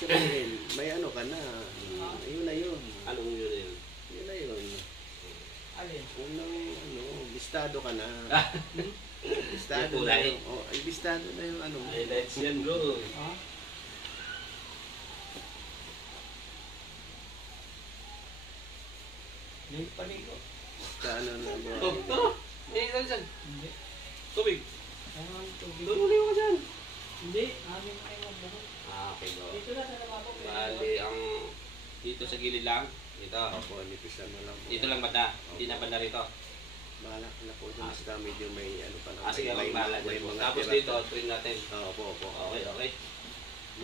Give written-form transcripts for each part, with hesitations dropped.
sabihin, may ano ka na. Yun na yun. Anong yun yun? Yun na yun. Alin? Unang, bistado ka na. Bistado Yung na kulay. yung, bistado na yung ano. Highlights yan bro. Ha? Ligo pa ligo. Basta ano na bro. Oh, tara! Eh, saan dyan? Hindi. Tubig. Ano ang tubig? Lululiw ka dyan. Hindi. Amin na kayo magbuhok. Okay bro. Dito na sa lababo. Bali, ang dito sa gilid lang. Dito. Opo, nipisan mo lang po. Dito lang banda. Hindi na banda rito. Bahala ka na po dyan. Basta medyo may ano pa na. Sige, may magbahala may dyan. mga Tapos tira. dito, trim natin. Opo, opo. Okay, okay.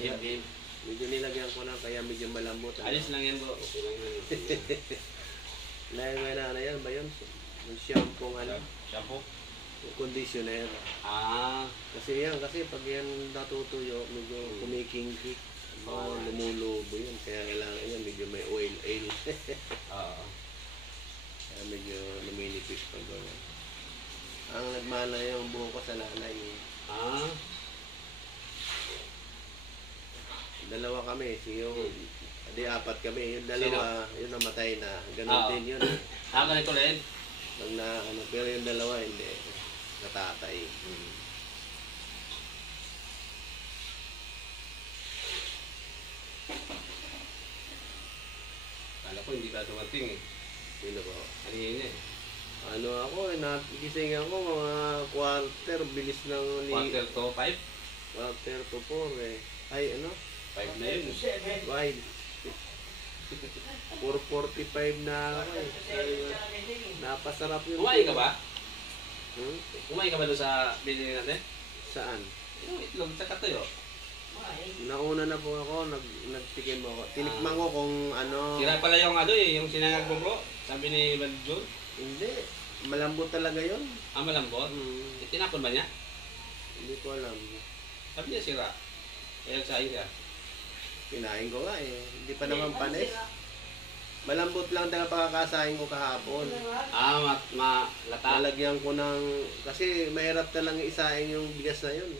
Game, game. Medyo nilagyan ko lang kaya medyo malambot. Alis lang yan bro. Okay lang yan. May na yan ba yun? Yung shampoo ano? Shampoo? Yung conditioner. Ah. Kasi pag yan natutuyo, medyo kumikingki. Lumulubo yun. Kaya kailangan yan, medyo may oil. Oo. Kaya medyo luminipis pag gano'n. Ang nagmana yung buhok ko sa nanay. Ah. Dalawa kami. Di apat kami. Yung dalawa, yun namatay na. Ganun Oo. din yun. Ah, ganito rin? Pag na, pero yung dalawa, hindi. Natatay. Kala ko hindi ka dumating eh. Sino po? Kanina eh. Ano ako, nagising ako mga quarter, bilis ng Quarter to 5? quarter to 4 eh. Ay, ano? 5 na yun. Wide. 4:45 na ako eh. Napasarap yung... Kumain ka ba? Hmm? Kumain ka ba doon sa binili natin? Saan? Yung itlog sa katuyo. Nauna na po ako, nagtikim ako. Tinikman ko kung ano... Sira pala yung ano eh, yung sinangag mo bro. Sabi ni Valjun. Hindi. Malambot talaga yun. Ah, malambot. Eh, tinapon ba niya? Hindi ko alam. Sabi niya sira. Kaya nagsahin ka. Kinain ko nga eh. Hindi pa naman panis. Malambot lang talaga pagkakasahin ko kahapon. Ah, malata. Lalagyan ko ng... Kasi mahirap talang isahin yung bigas na yun.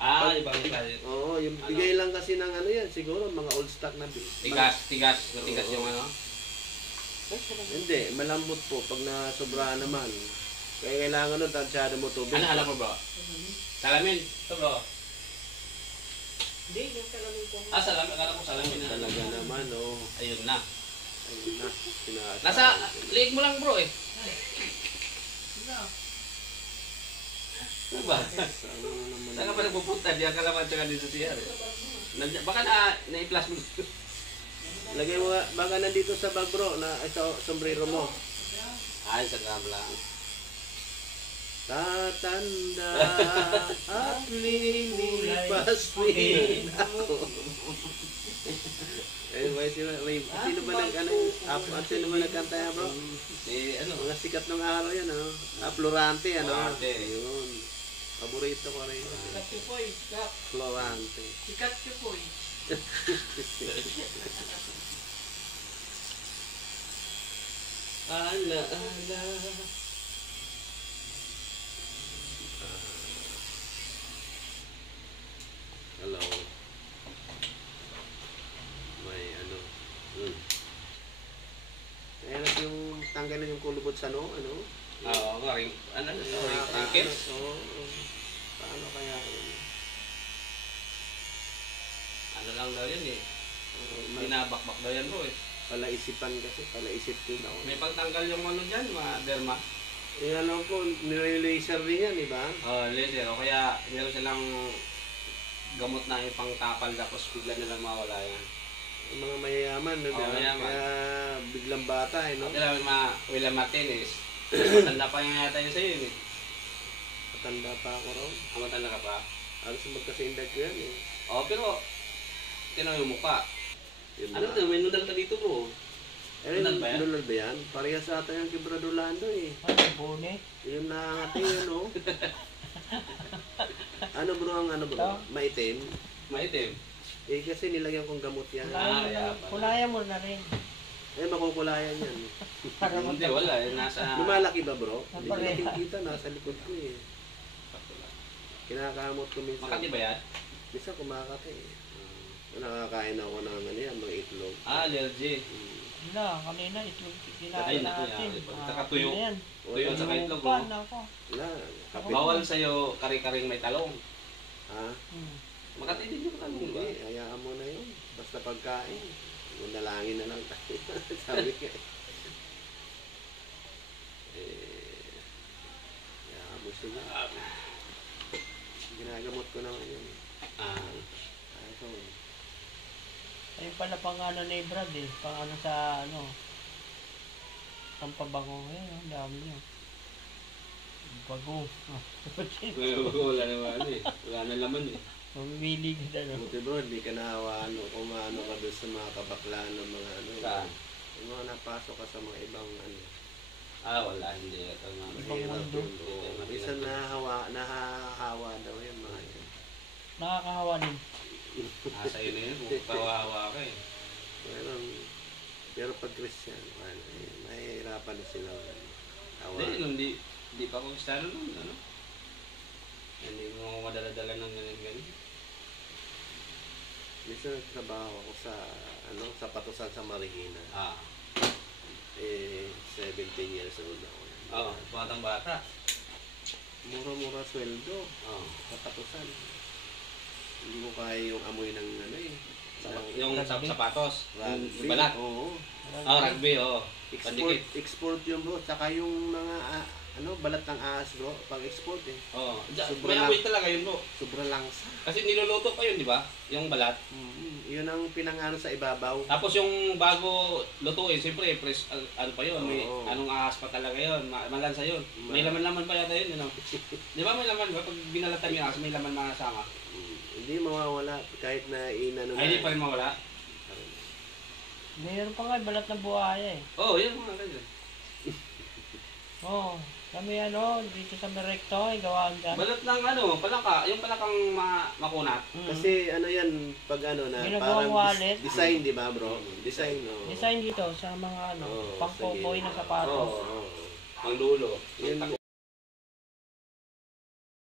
Ah, ibang klase. Oo, yung bigay lang kasi ng ano yan. Siguro mga old stock na... Tigas. Matigas yung ano. Hindi, malambot po pag nasobra naman. Kaya kailangan nun, tansyado mo tubig. Ano alam mo bro? Salamin. Ito bro. Hindi, yung salamin ko. Ah, salamin. Akala ko salamin na. Talaga naman, oh. Ayun na. Ayun na. Sinasabi. Nasa liig mo lang bro eh. Ano ba? Ano naman. Saan ka pa nagpupunta? Diyan ka naman tsaka dito siya. Baka na-i-flash mo. Lagay mo, baka nandito sa bag bro, na sa sombrero mo. Ay, sa gam lang. Tatanda at lilipas din ako. Ayun ba, sino ba sino ba nagkanta yan bro? Si ano? Mga sikat ng araw yan, oh. Florante, ano? Florante. Ayun. Paborito ko rin. Sikat ko po eh. Florante. Sikat ko po eh. Ala. Hello. May ano. Mahirap yung tanggalin yung kulubot sa ano? Oo, ring. Ano? Ringkits? Oo. Paano kaya? Ano lang daw yan eh. Binabakbak daw yan bro eh. Palaisipan kasi. Palaisip din ako. May pagtanggal yung ano dyan, mga derma. Eh ano po, nire-laser din yan, di ba? Laser. O kaya meron silang gamot na yung pangtapal tapos bigla nilang mawala yan. Yung mga mayayaman, no? Oo, mayayaman. Kaya biglang bata, eh, no? At alam mo William Martinez. Matanda pa yung yata yun sa'yo yun eh. Matanda pa ako ron. Ah, matanda ka pa? Alos magkasindag ko yan, eh. Oo, pero tinaw yung mukha. Yun Ano na. to? May nudal ka dito bro. Eh, Nunal ba yan? nunal ba yan? Parehas ata yung Quebradolando, eh. Ano, bone? Yung nakangati yun, no? Ano bro ang ano bro? Maitim? Maitim. Eh kasi nilagyan kong gamot yan. Kulayan mo na rin. Eh makukulayan yan. Para Hindi, wala. Nasa... Lumalaki ba bro? Hindi ko Pareha. nakikita, nasa likod ko eh. Kinakamot ko minsan. Makati ba yan? Minsan kumakati eh. Nakakain ako ng ano yan, mga itlog. Allergy. Wala, kanina itlog Ay, kinain naku, natin. yan. Saka tuyo. ano yan? Tuyo at saka itlog. Pan Oh. ako. Wala. Kapit. Bawal sa'yo kari-karing may talong. Ha? Hmm. Makatindi yung talong ba? Hindi, hayaan mo na yun. Basta pagkain. Manalangin na lang tayo. Sabi ka. Hayaan mo sila. Ginagamot ko naman yun. Ah. Ito. Ayun pala pang ano ni Brad eh. Pang ano sa ano. Ang pabango. Ayun, ang dami niya. Bago. Wala naman eh. Wala na laman eh. Mamimili ka na. Buti bro, hindi ka nahawa ano, kumano ka doon sa mga kabaklaan ng mga ano. Saan? Yung mga napasok ka sa mga ibang ano. Ah, wala. Hindi. Ito nga. Ibang mundo. Oo. Minsan nahahawa daw yan mga yan. Nakakahawa din. Ah, sa'yo na yun. Kung kawawa ka eh. Pero pag Christian, ano, mahihirapan na sila. Hawa. Hindi pa ako kristiyano nun. Ano? Hindi mo ako madala-dala ng ganyan-ganyan. Minsan nagtrabaho ako sa ano, sa Patusan sa Marikina. Ah. 17 years old ako. Oo, batang-bata. Mura-mura sweldo. Oo. Sa Patusan. Hindi ko kaya yung amoy ng ano eh. Yung sapatos. Yung Rugby. balat. Oo. Oh, rugby, oo. Pandikit. Export yung bro. Tsaka yung mga ano, balat ng ahas bro. Pag-export eh. Oo. Sobrang May amoy talaga yun, bro. Sobrang langsa. Kasi niluluto pa yun, di ba? Yung balat. Yun ang pinangano sa ibabaw. Tapos yung bago lutuin, siyempre, ano pa yun, may Oo. anong ahas pa talaga yun, malansa yun. May laman-laman pa yata yun, ano? Di ba may laman ba? Pag binalatan yung ahas, may laman mga sama. Hindi mawawala kahit na inano Ay, hindi pa rin mawala. Mayroon pa nga balat ng buhaya eh. Oo, yun mga ganyan. Oo. Kami ano, dito sa Merecto, ay gawaan dyan. Balat ng ano, palaka, yung palakang makunat. Kasi ano yan, pag ano na, Ginagawang parang wallet. design, di ba bro? Design, no? Design dito sa mga ano, Oo, pang sige. cowboy na sapatos. Oo, oo. Ang dulo. Yun,